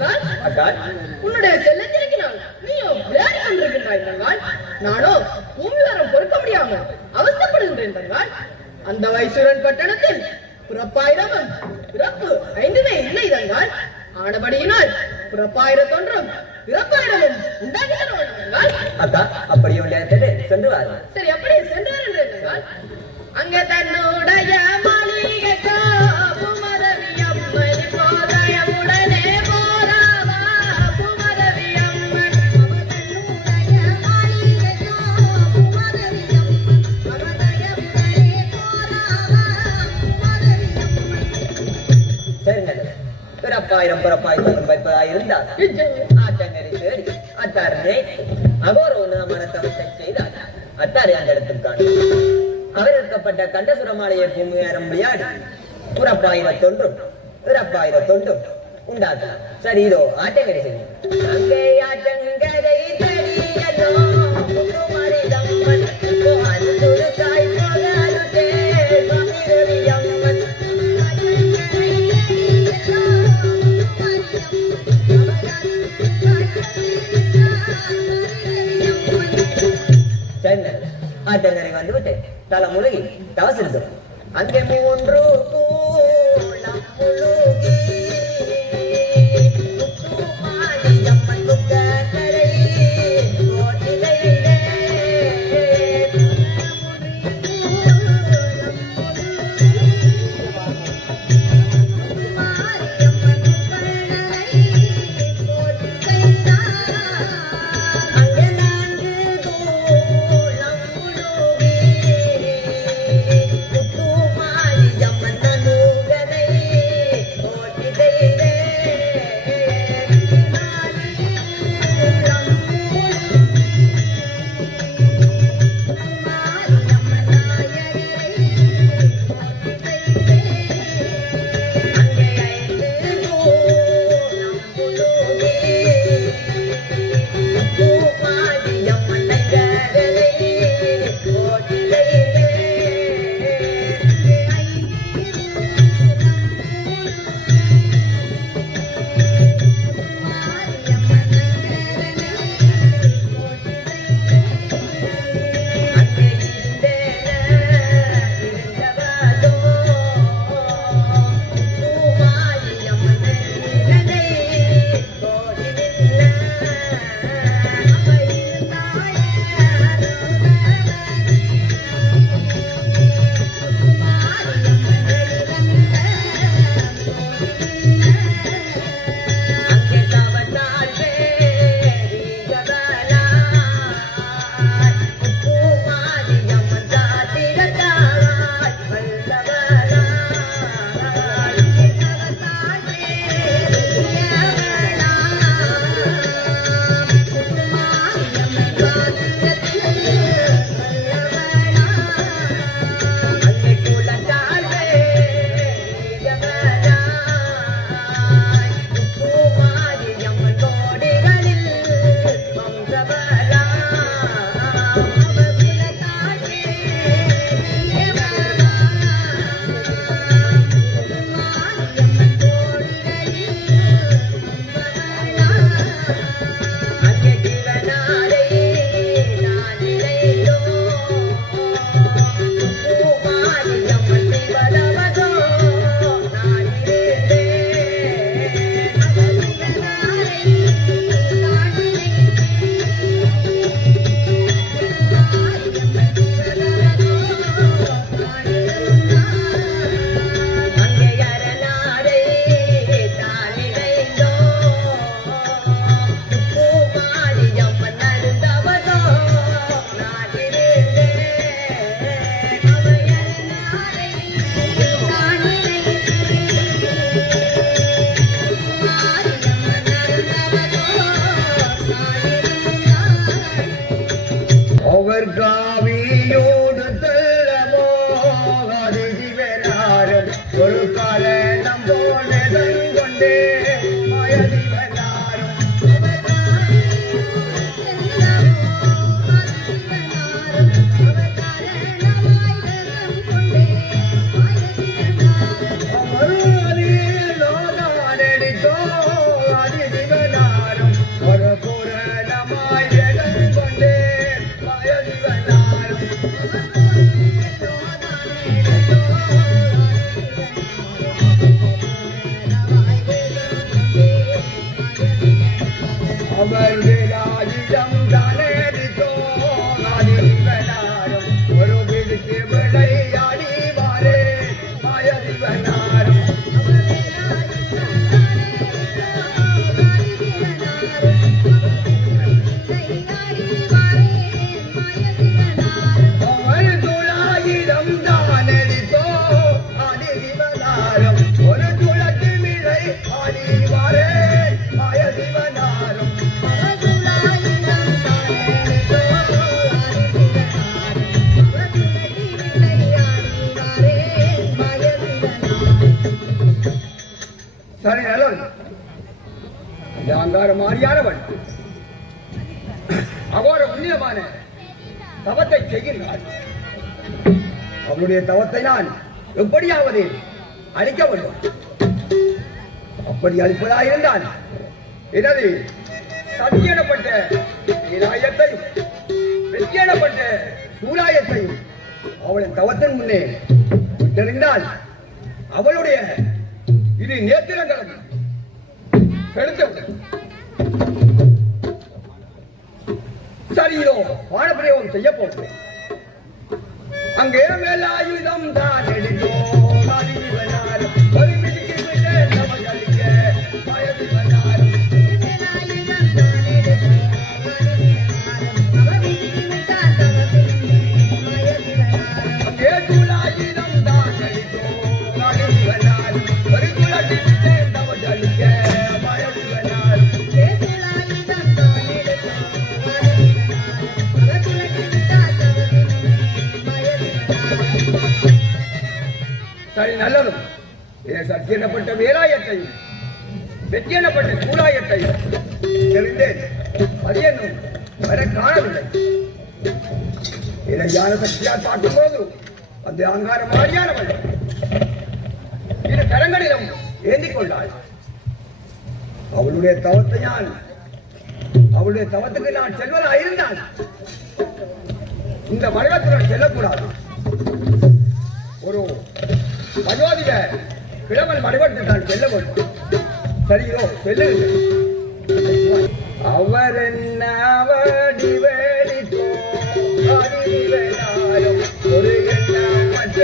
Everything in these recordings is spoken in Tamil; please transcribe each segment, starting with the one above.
தந்தாள் மகால் உன்னுடைய செல்லத்திலக்கினாள் நீயோ விளையாடி கொண்டிருக்கின்றாய் தங்கால் நானோ பூமிவாரம் பொறுக்க முடியாம அவஸ்தப்படுகின்றேன் தங்கால் அந்த வைசூரன் பட்டணத்தில் பிறப்பாயிரமும் பிறப்பு ஐந்துமே இல்லை தங்கால் ஆனபடியினால் பிறப்பாயிரத்தொன்றும் பிறப்பாயிரமும் உண்டாகி தருவாள் அக்கா அப்படியே சென்று வார் சரி அப்படியே சென்று வார் என்று அங்கே தன்னுடைய பிறப்பாயிரம் பிறப்பாயிரம் வைப்பதாய் இருந்தால் ஆட்டங்கரை தேடி அத்தாரனை அகோரவன மனத்தவத்தை செய்தார் அத்தாரை அந்த இடத்தில் காணும் அவர் இருக்கப்பட்ட கண்டசுரமாலையை பூமியாரம் விளையாடி புறப்பாயிரத்தொன்றும் பிறப்பாயிரத்தொன்றும் உண்டாக்கும் சரி இதோ ஆட்டங்கரை செய்யும் அங்கே ஆட்டங்கரை தெரியலோ மனிதம் போகாது துருக்காய் போகாது ಆ ದಂಗರಿಗೆ ಬಂದು ಬಿಟ್ಟೆ ತಲ ಮುಳುಗಿ ತವಸಿದ್ದು ಅಂಗೆ ಮೂರು தவத்தை நான் எப்படியாவது அழிக்க வேண்டும். அப்படி அழிப்பதாயிருந்தால் எனது சத்தியனப்பட்ட இலாயத்தையும் வெற்றியனப்பட்ட சூலாயத்தையும் அவளின் தவத்தின் முன்னே விட்டிருந்தால் அவளுடைய இது நேத்திரங்களும் கெடுத்தவிடும் சரியோ வானப்பிரயோகம் செய்ய போகிறேன் அங்கே மேலாயுதம் தான் எழுதும் சரி நல்லதும் சத்தியனப்பட்ட வேலாயத்தையும் வெற்றியனப்பட்ட சூலாயத்தையும் தெரிந்தேன். அது என்னும் வர காணவில்லை. இதை ஞான சக்தியால் பார்க்கும்போது அந்த அங்காரம் மாதிரியானவள். இரு கரங்களிலும் ஏந்திக் கொண்டாள். அவளுடைய தவத்தை நான் அவளுடைய தவத்துக்கு நான் செல்வதாக இருந்தான் இந்த மரணத்துடன் செல்லக்கூடாது. ஒரு பகவாதிக கிழவன் மடிவத்தில் நான் செல்ல வேண்டும். சரியோ செல்லுங்கள் அவர் என்ன ஒரு என்ன மற்ற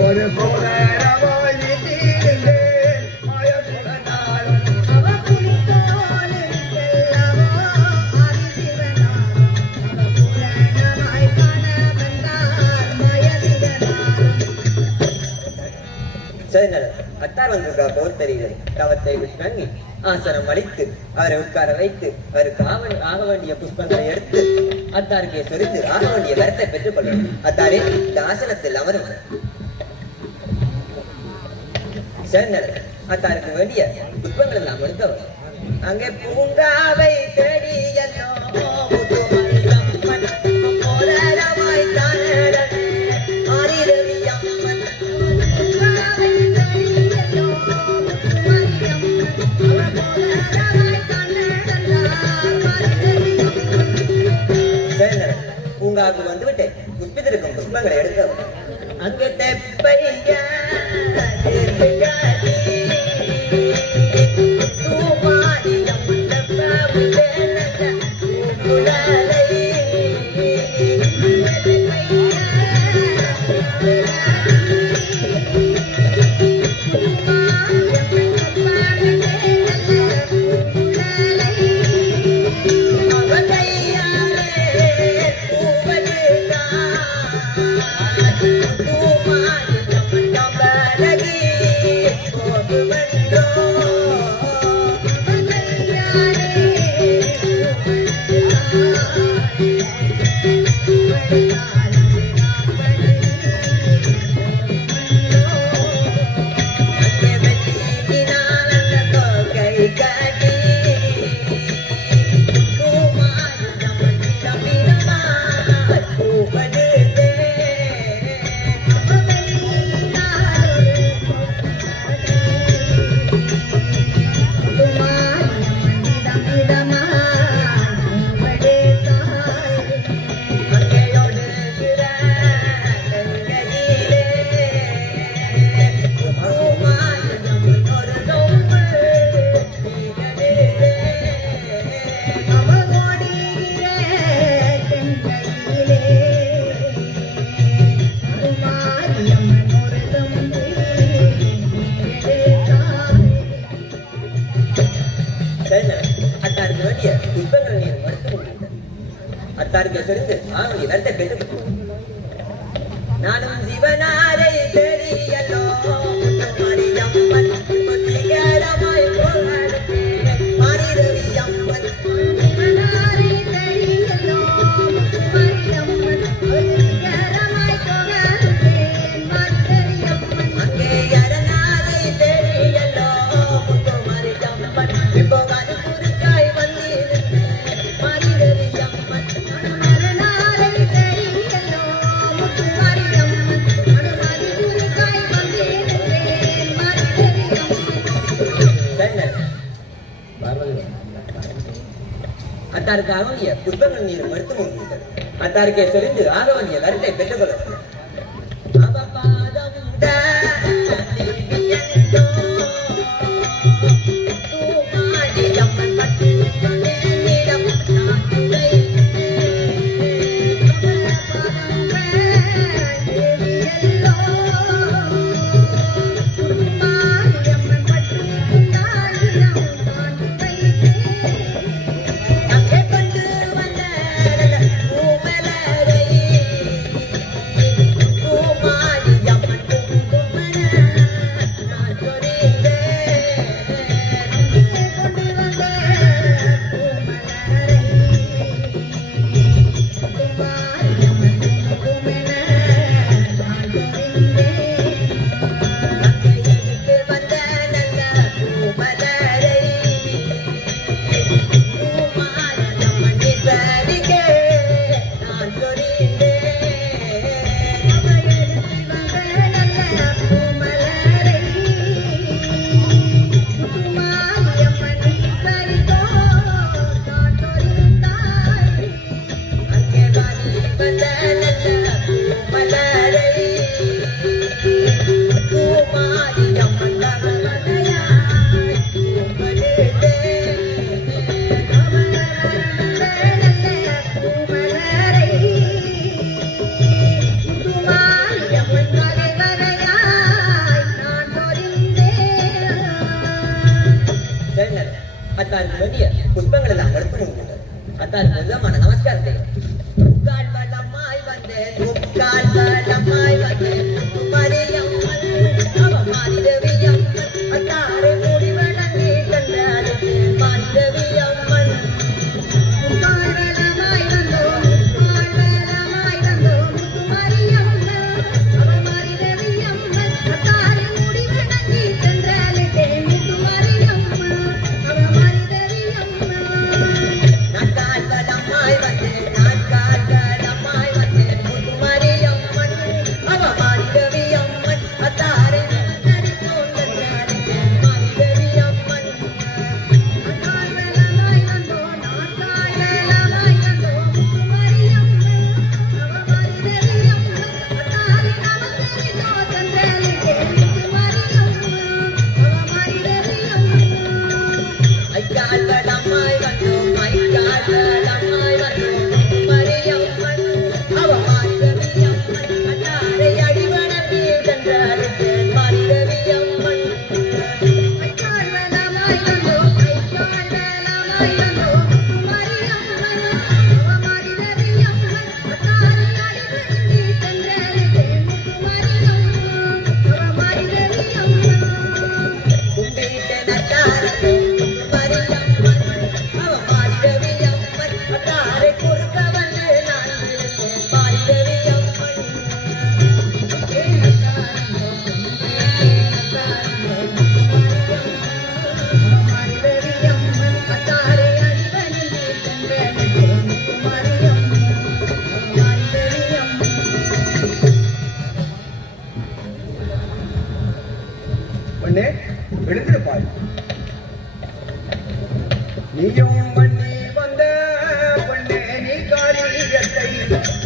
ஒரு புலரவாய் தீர்ந்தேன் சரி நல்லது அத்தார் வந்திருக்கா போர் தெரிகிறது தவத்தை விட்டு ஆசனம் அளித்து அவரை உட்கார வைத்து அவருக்கு ஆவ ஆக வேண்டிய புஷ்பங்களை எடுத்து அத்தாருக்கே சொரித்து ஆக வேண்டிய வரத்தை பெற்றுக் அத்தாரே இந்த ஆசனத்தில் அமரும் சரி அத்தாருக்கு வேண்டிய. புஷ்பங்கள் எல்லாம் எடுத்தவர். அங்கே பூங்காவை தேடி பெருத்து ஆ இவர்த்த பெருத்து அத்தாருக்காகவும் புஷ்பங்கள் நீர் மருத்துவம் அத்தாருக்கே சொல்லிட்டு ஆகவன் எல்லார்கிட்டையும் பெற்றுக்கொள்ள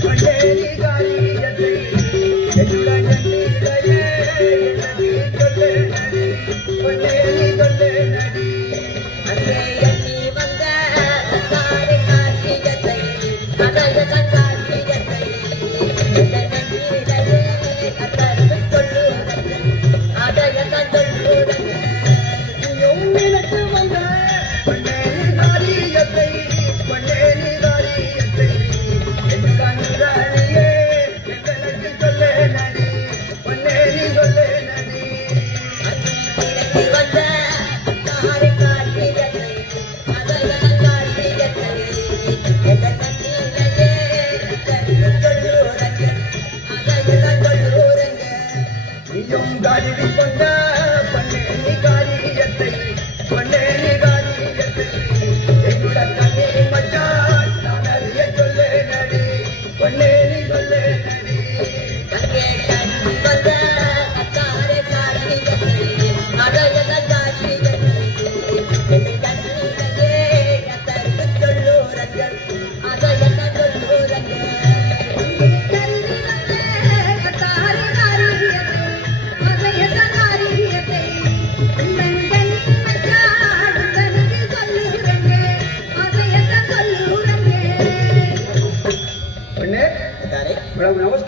पंढरी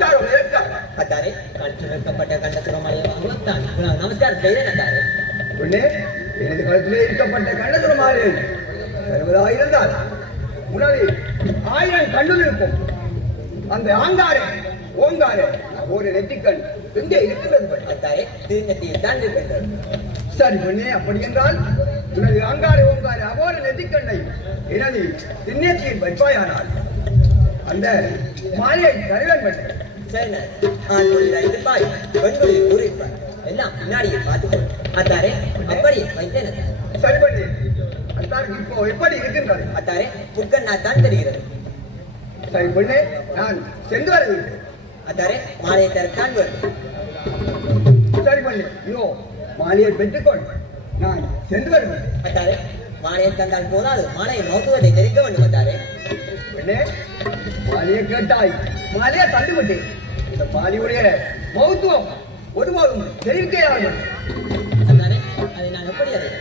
நமஸ்காரம் இருக்காங்க அத்தாரே கழுத்து நிறுத்தப்பட்ட கண்டசுரமலைய வாங்குவத்தான் நமஸ்காரம் செய்தேன் அத்தாரே பொண்ணே எனது கழுத்திலே இருக்கப்பட்ட இருந்தால் ஆயிரம் கண்ணுள் இருக்கும் அந்த ஆங்காரே ஓங்காரே ஒரு நெற்றிக்கண் எங்கே இருக்கிறது? அத்தாரே திருநெத்தியில் தான் இருக்கின்றது சரி பொண்ணே அப்படி என்றால் உனது ஆங்காரே ஓங்காரே அகோர நெற்றிக்கண்ணை எனது திண்ணேற்றியில் வைப்பாயானால் அந்த மாலையை தருவன் பெண்ணே சரி ஆண்மொழியில் ஐந்துப்பாய் பெண்மொழியில் ஊறிப்பாய் எல்லாம் பின்னாடியே பார்த்துக்கொள் அத்தாரே அப்படியே வைத்தேன். சரி பண்ணி அத்தாருக்கு இப்போ எப்படி இருக்கின்றது? அத்தாரே முக்கண்ணா தான் தெரிகிறது. சரி பொண்ணே நான் சென்று வருகிறேன். அத்தாரே மாலையை தரத்தான் வரும். சரி பண்ணு ஐயோ மாலையை பெற்றுக்கொள். நான் சென்று வருவேன் அத்தாரே மாலையை தந்தால் போதாது. மாலையை நோக்குவதை தெரிவிக்க வேண்டும் அத்தாரே. பெண்ணே மாலையை கேட்டாய். மாலையை தந்து மாலையுடைய மௌத்துவம் ஒருபோதும் தெரிவிக்கையாக அத்தாரே அதை நான் எப்படி அறிவேன்?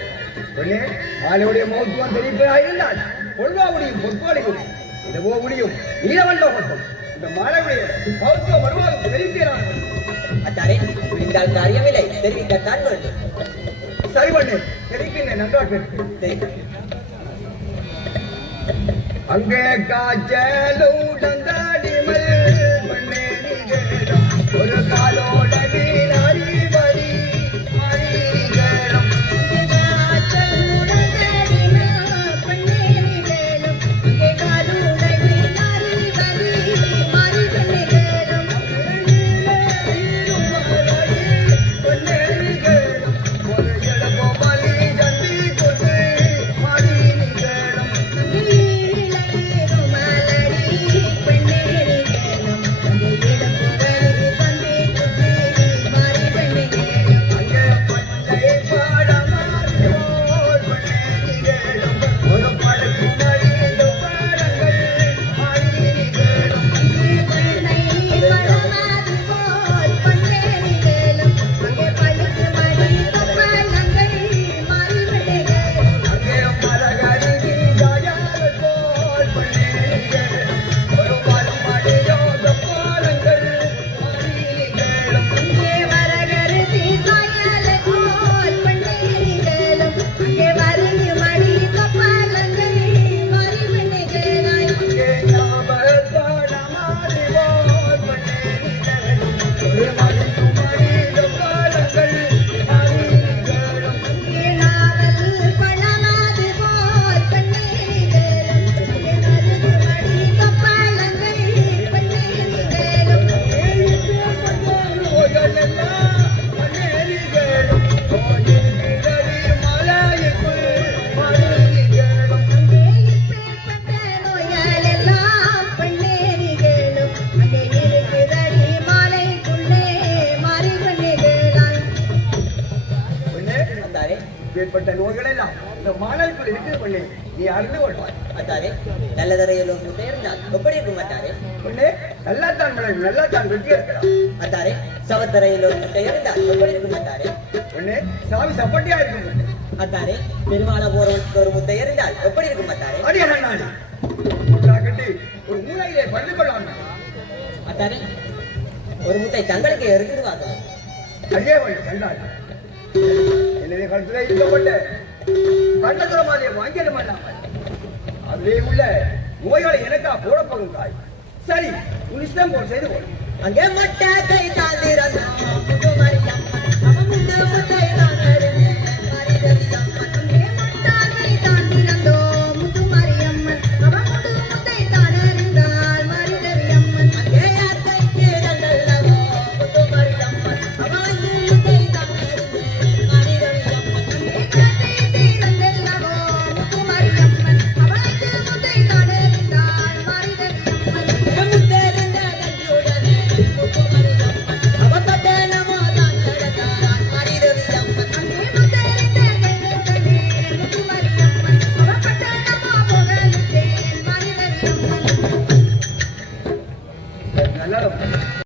பெண்ணே மாலையுடைய மௌத்துவம் தெரிவிப்பதாக இருந்தால் பொல்வா முடியும் பொற்பாடியும் இடவோ முடியும் நீலவண்டோ மட்டும் இந்த மாலையுடைய மௌத்துவம் வருவாதும் தெரிவிக்கிறார்கள் அத்தாரே புரிந்தால் காரியமில்லை தெரிவிக்கத்தான் வேண்டும். சரி பண்ணு தெரிவிக்கின்றேன் நன்றாக அங்கே காய்ச்சலுடந்தாடிமல் பண்ணேனிகளும் ஒரு ஏற்பட்ட நோய்கள் எல்லாம் இந்த மாலைக்குள் இருக்குது பண்ணே நீ அறிந்து கொள்வாய் அத்தாரே நல்ல தரையில் ஒரு முட்டை இருந்தால் எப்படி இருக்கும் அத்தாரே பண்ணே நல்லா தான் விளையும் நல்லா தான் வெட்டி அத்தாரே சவத்தரையில் இருந்தால் எப்படி இருக்கும் அத்தாரே பண்ணே சாவி சப்பட்டியா இருக்கும். பண்ணே அத்தாரே பெருமாள போற ஒரு முட்டை இருந்தால் எப்படி இருக்கும் அத்தாரே அடிய கண்ணாடி முட்டா கட்டி ஒரு மூலையிலே பள்ளி கொள்ளாம. அத்தாரே ஒரு முட்டை தங்களுக்கு இருக்குது பார்க்கணும் அடியே வழி கண்ணாடி எனவே கழுத்துல இருக்கப்பட்ட கண்டதுர மாதிரியை வாங்கிட மாட்டாங்க அதிலே உள்ள நோய்களை எனக்கா போட போகும் தாய். சரி உன் இஷ்டம் போல் செய்து கொள். அங்கே மொட்டை கை தாந்திரதா